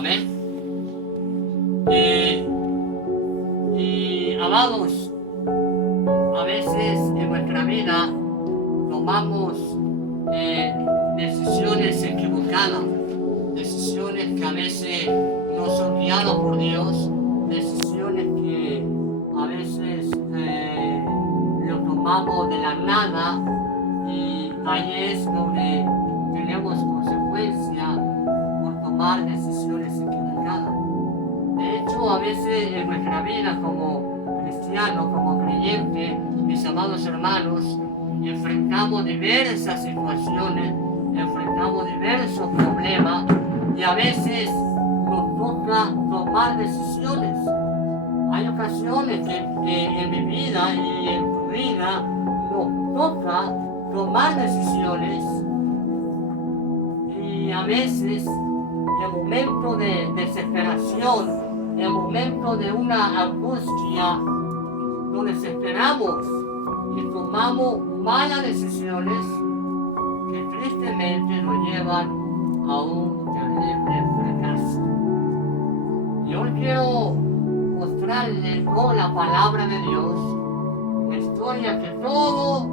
Amén. Y amados, a veces en nuestra vida tomamos decisiones equivocadas, decisiones que a veces no son guiadas por Dios, decisiones que a veces lo tomamos de la nada, y ahí es donde tenemos consecuencias por tomar decisiones equivocadas. De hecho, a veces en nuestra vida como cristianos, como creyentes, mis amados hermanos, enfrentamos diversas situaciones, enfrentamos diversos problemas, y a veces nos toca tomar decisiones. Hay ocasiones que en mi vida y en tu vida nos toca tomar decisiones, y a veces en momentos de desesperación, en momentos de una angustia, nos desesperamos y tomamos malas decisiones que tristemente nos llevan a un terrible fracaso. Y hoy quiero mostrarles con la palabra de Dios la historia que todos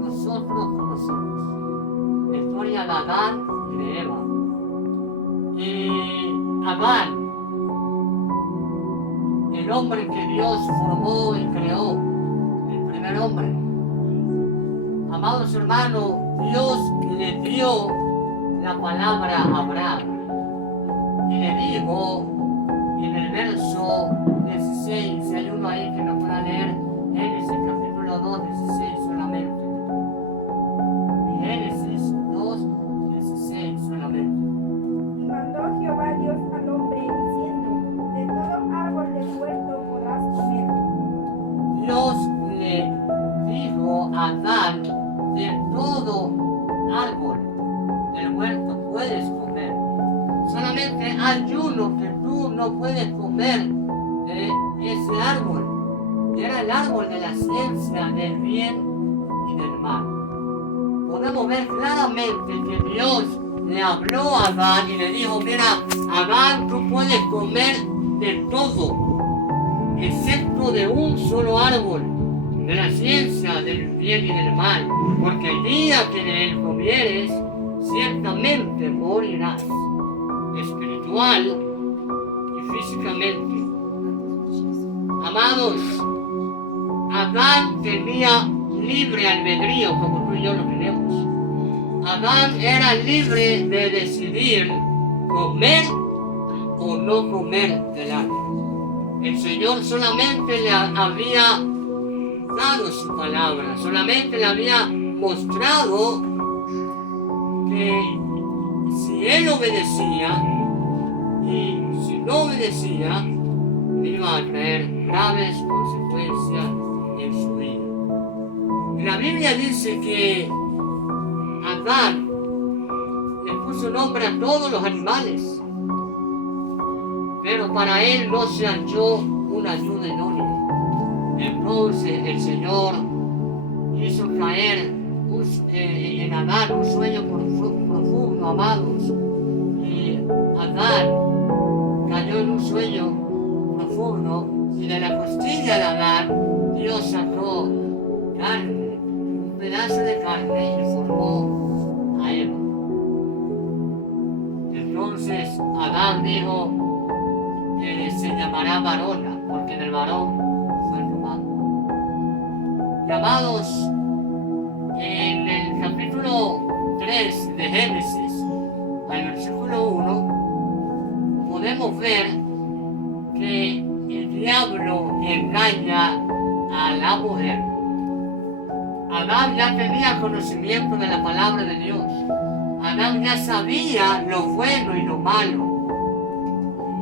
nosotros conocemos, la historia de Adán y de Eva. Y Adán, el hombre que Dios formó y creó, el primer hombre. Amados hermanos, Dios le dio la palabra a Abraham y le dijo en el verso 16, si hay uno ahí que no pueda leer, Génesis capítulo 2, 16 solamente. Génesis 2, 16 solamente. Y mandó Jehová Dios al hombre diciendo: de todo árbol del huerto podrás comer. Dios le dijo a Adán: de todo árbol del huerto puedes comer. Solamente hay uno que tú no puedes comer de ese árbol. Y era el árbol de la ciencia del bien y del mal. Podemos ver claramente que Dios le habló a Adán y le dijo: mira, Adán, tú puedes comer de todo, excepto de un solo árbol, de la ciencia del bien y del mal, porque el día que de él comieres, ciertamente morirás, espiritual y físicamente. Amados, Adán tenía libre albedrío, como tú y yo lo tenemos. Adán era libre de decidir comer o no comer del árbol. El Señor solamente le había dado su palabra, solamente le había mostrado que si él obedecía y si no obedecía, le iba a traer graves consecuencias en su vida. Y la Biblia dice que Adán le puso nombre a todos los animales, pero para él no se halló una ayuda idónea. Entonces el Señor hizo caer en Adán un sueño profundo, amados. Y Adán cayó en un sueño profundo, y de la costilla de Adán Dios sacó carne, un pedazo de carne, y formó a Eva. Entonces Adán dijo: se llamará varona, porque del varón fue tomado. Y amados, en el capítulo 3 de Génesis, al versículo 1, podemos ver que el diablo engaña a la mujer. Adán ya tenía conocimiento de la palabra de Dios. Adán ya sabía lo bueno y lo malo.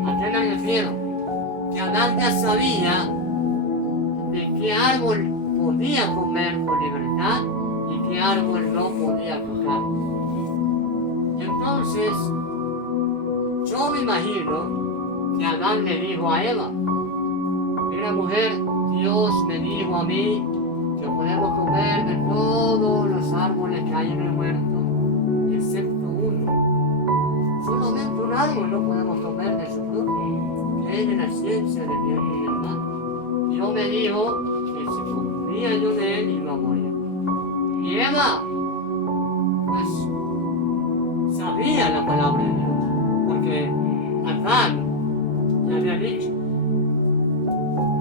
¿A qué me refiero? Que Adán ya sabía de qué árbol podía comer con libertad y qué árbol no podía tocar. Entonces, yo me imagino que Adán le dijo a Eva: mira, mujer, Dios me dijo a mí que podemos comer de todos los árboles que hay en el huerto, excepto uno. Solamente un árbol árbol no podemos comer de su fruto, que es de la ciencia del bien y del mal. Dios me dijo que si comía yo de él iba a morir. Y Eva, pues, sabía la palabra de Dios, porque Adán le había dicho.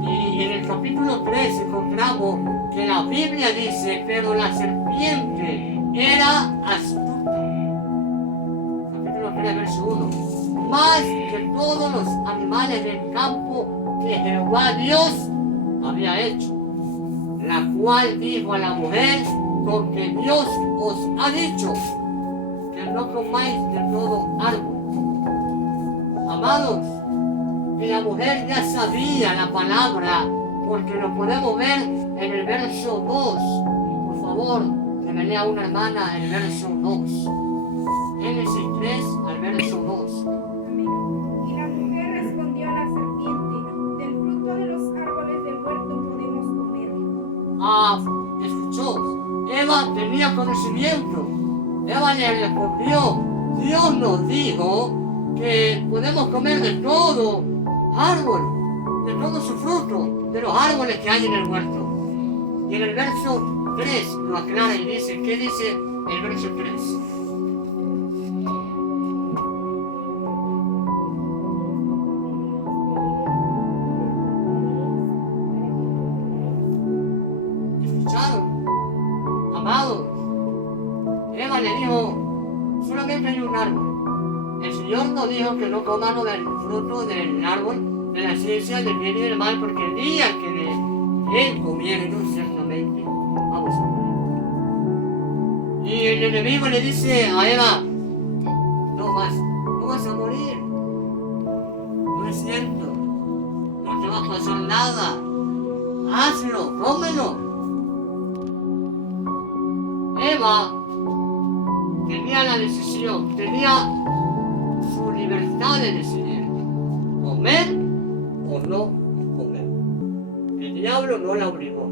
Y en el capítulo 3 encontramos que la Biblia dice, pero la serpiente era astuta. Capítulo 3, verso 1. Más que todos los animales del campo que Jehová Dios había hecho, la cual dijo a la mujer, con que Dios os ha dicho que no comáis de todo árbol. Amados, y la mujer ya sabía la palabra, porque lo podemos ver en el verso 2. Por favor, que me lea una hermana el verso 2. Génesis 3 al verso 2. Amén. Y la mujer respondió a la serpiente, del fruto de los árboles del huerto podemos comer. Escuchó, Eva tenía conocimiento. Eva le respondió, Dios nos dijo que podemos comer de todo árbol, de todo su fruto, de los árboles que hay en el huerto. Y en el verso 3 lo aclara y dice, ¿qué dice el verso 3? ¿Escucharon? Amados, Eva le dijo, solamente hay un árbol. El Señor nos dijo que no comamos del fruto del árbol de la ciencia del bien y del mal, porque el día que de él comieron, ciertamente vamos a morir. Y el enemigo le dice a Eva, no vas a morir. No es cierto, no te va a pasar nada. Hazlo, cómelo. Eva tenía la decisión, tenía su libertad de decidir comer o no comer. El diablo no la obligó.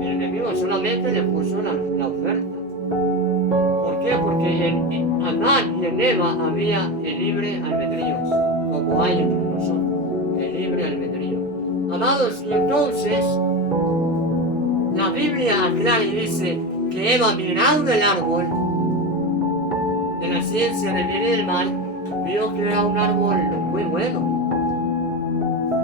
El enemigo solamente le puso la oferta. ¿Por qué? Porque en Adán y en Eva había el libre albedrío, como hay entre nosotros, el libre albedrío. Amados, y entonces la Biblia aclara y dice que Eva, mirando el árbol de la ciencia del bien y del mal, vio que era un árbol muy bueno,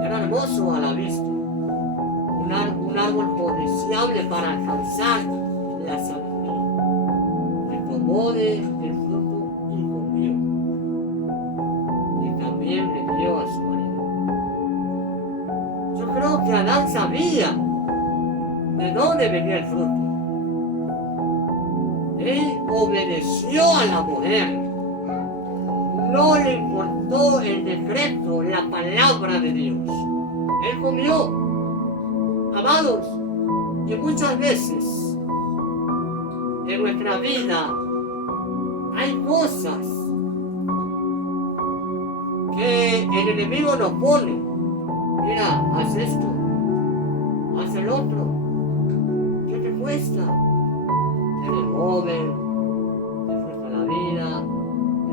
era hermoso a la vista, un árbol codiciable para alcanzar la sabiduría. Y tomó del fruto y comió, y también le dio a su marido. Yo creo que Adán sabía de dónde venía el fruto. Él obedeció a la mujer. No le importó el decreto, la palabra de Dios. Él comió. Amados, y muchas veces en nuestra vida hay cosas que el enemigo nos pone. Mira, haz esto, haz el otro. ¿Qué te cuesta? Eres joven, disfruta la vida,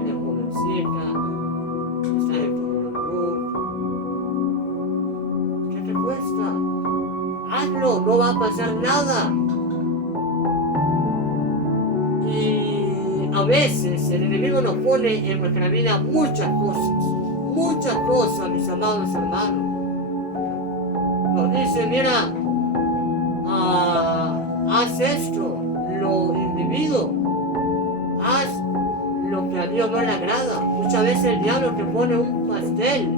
eres jovencita, estás en tu juventud. ¿Qué te cuesta? Hazlo, no va a pasar nada. Y a veces el enemigo nos pone en nuestra vida muchas cosas, mis amados hermanos. Nos dice, mira, haz esto, lo indebido, haz lo que a Dios no le agrada. Muchas veces el diablo te pone un pastel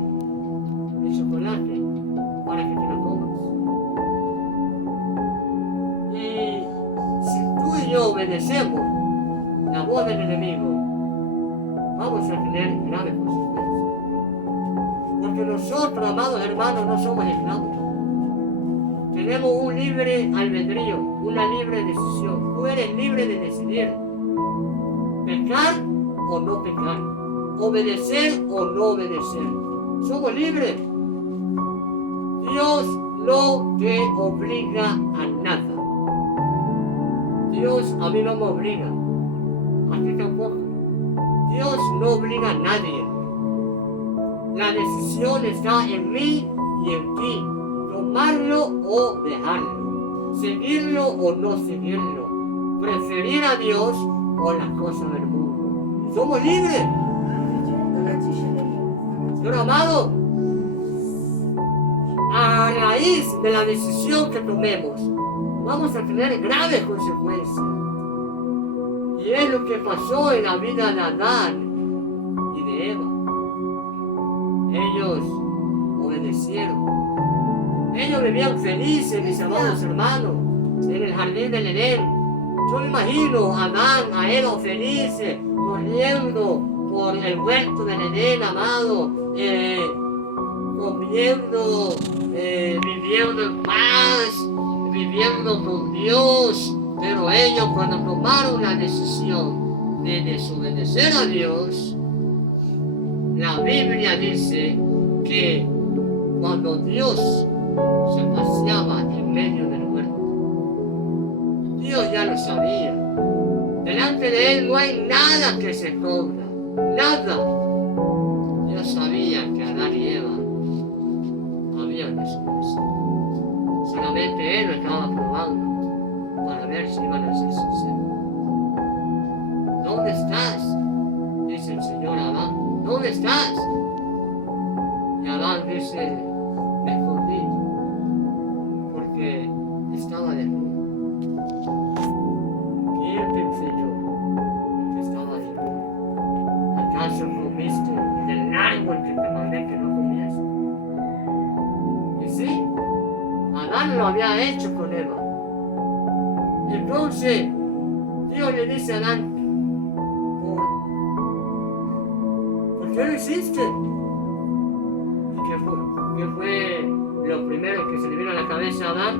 de chocolate para que te lo comas. Y si tú y yo obedecemos la voz del enemigo, vamos a tener graves consecuencias. Porque nosotros, amados hermanos, no somos esclavos. Tenemos un libre albedrío, una libre decisión. Tú eres libre de decidir pecar o no pecar, obedecer o no obedecer. Somos libres. Dios no te obliga a nada. Dios a mí no me obliga, a ti tampoco. Dios no obliga a nadie. La decisión está en mí y en ti. Tomarlo o dejarlo. Seguirlo o no seguirlo. Preferir a Dios o las cosas del mundo. Somos libres. Pero amado, a raíz de la decisión que tomemos, vamos a tener graves consecuencias. Y es lo que pasó en la vida de Adán y de Eva. Ellos obedecieron. Ellos vivían felices, mis amados hermanos, en el jardín del Edén. Yo me imagino a Adán, a Eva felices, corriendo por el huerto del Edén, amado, comiendo, viviendo en paz, viviendo con Dios. Pero ellos, cuando tomaron la decisión de desobedecer a Dios, la Biblia dice que cuando Dios se paseaba en medio del huerto, Dios ya lo sabía. Delante de Él no hay nada que se esconda, nada. Dios sabía que Adán y Eva habían desobedecido. Solamente Él lo estaba probando para ver si iban a ser sinceros. ¿Dónde estás? Dice el Señor a Adán. ¿Dónde estás? Y Adán dice, me escondí porque estaba desnudo. ¿Quién te enseñó que estaba desnudo? ¿Acaso comiste del árbol que te mandé que no comieras? Y sí, Adán lo había hecho con Eva. Entonces, Dios le dice a Adán, ¿por qué lo hiciste? ¿Y qué fue lo primero que se le vino a la cabeza a Adán?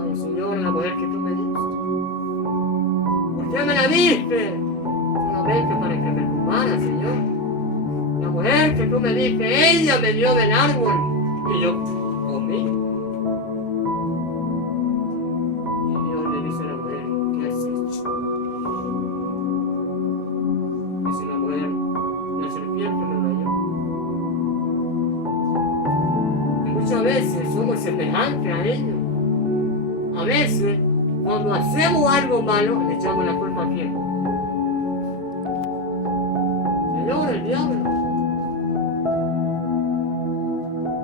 Ay, Señor, la mujer que tú me diste. ¿Por qué me la diste? Solamente para que me tomara, Señor. La mujer que tú me diste, ella me dio del árbol y yo comí. Y Dios le dice a la mujer, ¿qué has hecho? Dice la mujer, la serpiente me rayó. Y muchas veces somos semejantes a ellos. A veces, cuando hacemos algo malo, le echamos la culpa a quién. Señor, el diablo.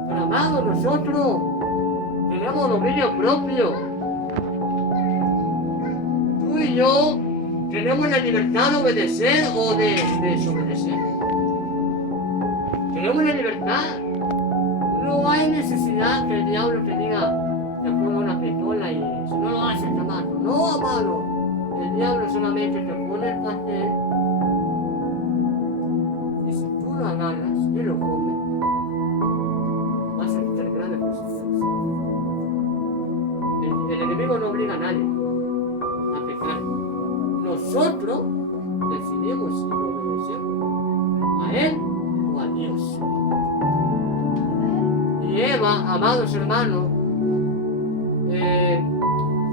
Pero amados, nosotros tenemos dominio propio. Tú y yo tenemos la libertad de obedecer o de desobedecer. Tenemos la libertad. No hay necesidad que el diablo te diga, te ponga una pistola y si no lo haces te mato. No, amado. El diablo solamente te pone el pastel y si tú lo agarras y lo comes, vas a tener grandes consecuencias. El enemigo no obliga a nadie a pecar. Nosotros decidimos si lo obedecemos a Él o a Dios. Y Eva, amados hermanos,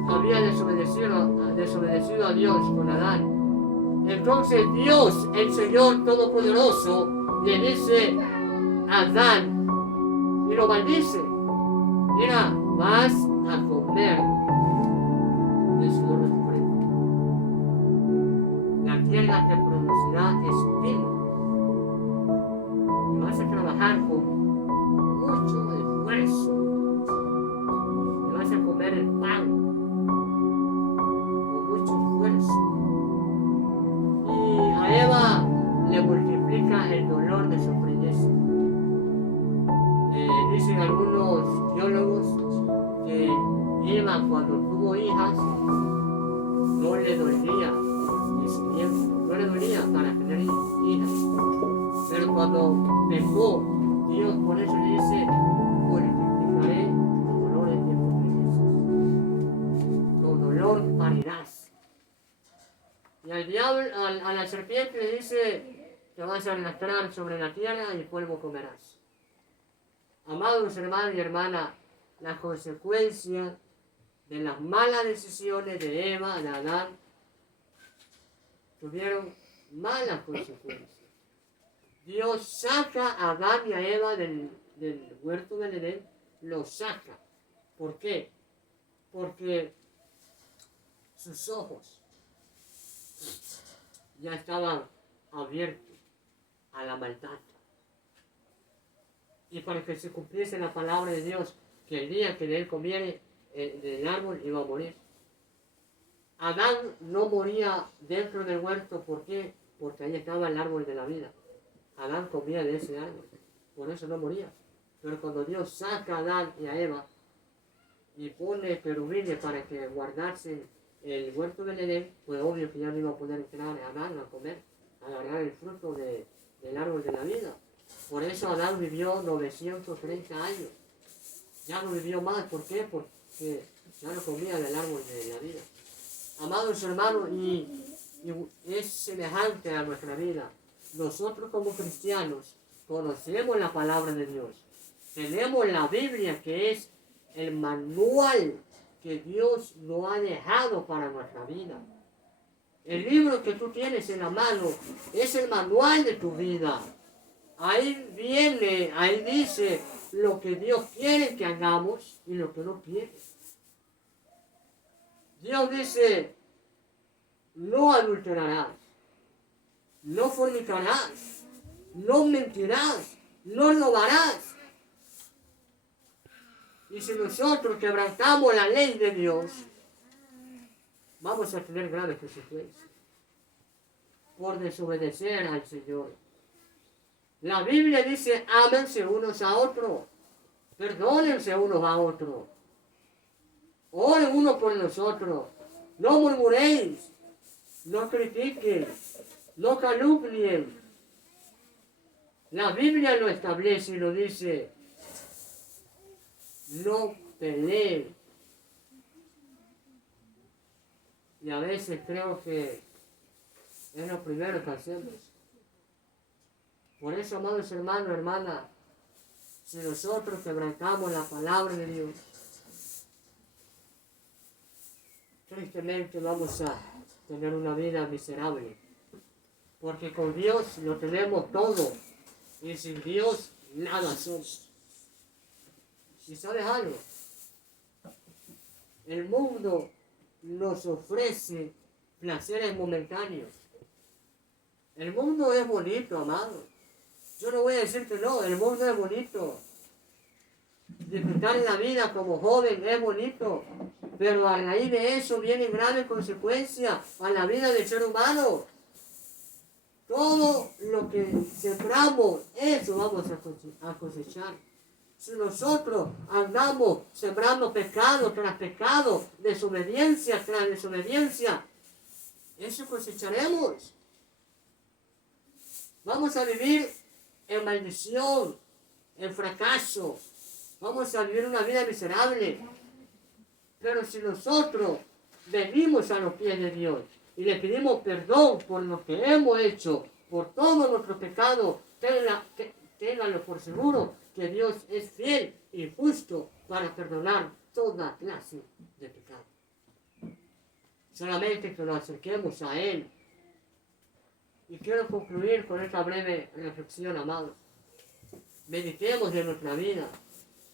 había desobedecido a Dios con Adán. Entonces Dios, el Señor Todopoderoso, le dice a Adán y lo maldice. Mira, vas a comer de su fruto. La tierra te producirá espino y vas a trabajar con mucho esfuerzo y vas a comer el pan con mucho esfuerzo. Y a Eva le multiplica el dolor de su preñez. Dicen algunos teólogos que Eva, cuando tuvo hijas, no le dolía el simiente, no le dolía para tener hijas. Pero cuando pecó, Dios por eso le dice, multiplicaré los dolores de tu preñez. Con dolor parirás. Y al diablo, a la serpiente le dice, te vas a arrastrar sobre la tierra y polvo comerás. Amados hermanos y hermanas, las consecuencias de las malas decisiones de Eva, de Adán, tuvieron malas consecuencias. Dios saca a Adán y a Eva del huerto del Edén, los saca. ¿Por qué? Porque sus ojos ya estaban abiertos a la maldad. Y para que se cumpliese la palabra de Dios, que el día que de él comiere del árbol iba a morir. Adán no moría dentro del huerto, ¿por qué? Porque ahí estaba el árbol de la vida. Adán comía de ese árbol, por eso no moría. Pero cuando Dios saca a Adán y a Eva y pone querubines para que guardarse el huerto del Edén, pues obvio que ya no iba a poder entrar a Adán a comer, a agarrar el fruto del árbol de la vida. Por eso Adán vivió 930 años. Ya no vivió más, ¿por qué? Porque ya no comía del árbol de la vida. Amados hermanos, y es semejante a nuestra vida. Nosotros como cristianos conocemos la palabra de Dios. Tenemos la Biblia, que es el manual que Dios nos ha dejado para nuestra vida. El libro que tú tienes en la mano es el manual de tu vida. Ahí viene, ahí dice lo que Dios quiere que hagamos y lo que no quiere. Dios dice, no adulterarás, no fornicarás, no mentirás, no robarás. Y si nosotros quebrantamos la ley de Dios, vamos a tener graves consecuencias por desobedecer al Señor. La Biblia dice, ámense unos a otros, perdónense unos a otros, oren uno por los otros, no murmuréis, no critiquen, no calumnien. La Biblia lo establece y lo dice, no peleen. Y a veces creo que es lo primero que hacemos. Por eso, amados hermanos, hermanas, si nosotros quebrantamos la palabra de Dios, tristemente vamos a tener una vida miserable. Porque con Dios lo tenemos todo y sin Dios nada somos. ¿Y sabes algo? El mundo nos ofrece placeres momentáneos. El mundo es bonito, amado. Yo no voy a decir que no, el mundo es bonito. Disfrutar la vida como joven es bonito, pero a raíz de eso vienen graves consecuencias a la vida del ser humano. Todo lo que sembramos, eso vamos a cosechar. Si nosotros andamos sembrando pecado tras pecado, desobediencia tras desobediencia, eso cosecharemos. Vamos a vivir en maldición, en fracaso. Vamos a vivir una vida miserable. Pero si nosotros venimos a los pies de Dios y le pedimos perdón por lo que hemos hecho, por todo nuestro pecado, ténganlo por seguro que Dios es fiel y justo para perdonar toda clase de pecado. Solamente que nos acerquemos a Él. Y quiero concluir con esta breve reflexión, amados. Meditemos en nuestra vida.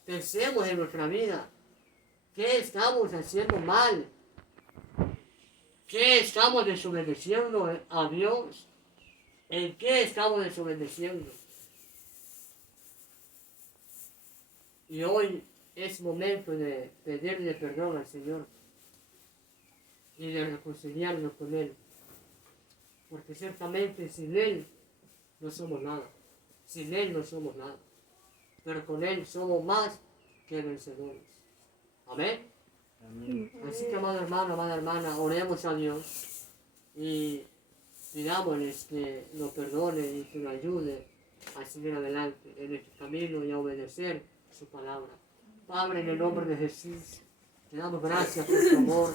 Pensemos en nuestra vida. ¿Qué estamos haciendo mal? ¿Qué estamos desobedeciendo a Dios? ¿En qué estamos desobedeciendo? Y hoy es momento de pedirle perdón al Señor y de reconciliarnos con Él. Porque ciertamente sin Él no somos nada. Sin Él no somos nada. Pero con Él somos más que vencedores. Amén. Amén. Así que, amado hermano, amada hermana, oremos a Dios y pidámosles que nos perdone y que nos ayude a seguir adelante en este camino y a obedecer su palabra. Padre, en el nombre de Jesús, te damos gracias por tu amor.